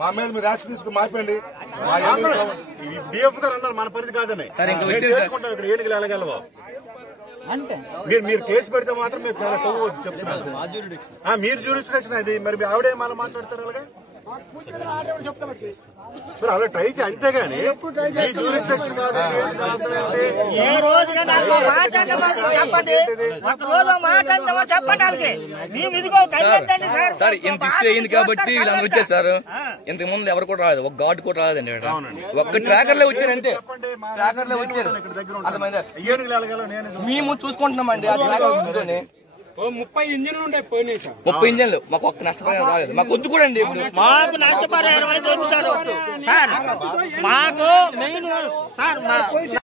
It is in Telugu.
మా మీద మీరు యాక్షన్ తీసుకుని మాపండి. డిఎఫ్ గారు అన్నారు మన పరిధి కాదని చేసుకుంటాం. ఇక్కడ ఏనుగులు ఎలాగలవో మీరు కేసు పెడితే మాత్రం మీరు చాలా తవ్వు చెప్తున్నారు. మీరు జ్యూరిస్డిక్షన్ అది, మరి ఆవిడే మళ్ళీ మాట్లాడతారు అలాగా. అలా ట్రై చేయి అంతేగాని జ్యూరిస్డిక్షన్ కాదు. సార్ ఇంత ఇష్యూ అయింది కాబట్టి వీళ్ళందరూ వచ్చేసారు. ఇంతకు ముందు ఎవరు కూడా రాలేదు, ఒక గార్డు కూడా రాలేదండి. ఒక్క ట్రాకర్లే వచ్చారు అంతే, ట్రాకర్లే వచ్చారు. మేము చూసుకుంటున్నామండి ఆ ట్రాకర్ 30 ఇంజన్లు ఉంటాయి పోయినాయి సార్. 30 ఇంజన్లు మాకు ఒక్క నష్టపరిహారం రాలేదు. మాకు వద్దు కూడా అండి. ఇప్పుడు మాకు నష్టపరిహారం అయితే సార్ మాకు మెయిన్ సార్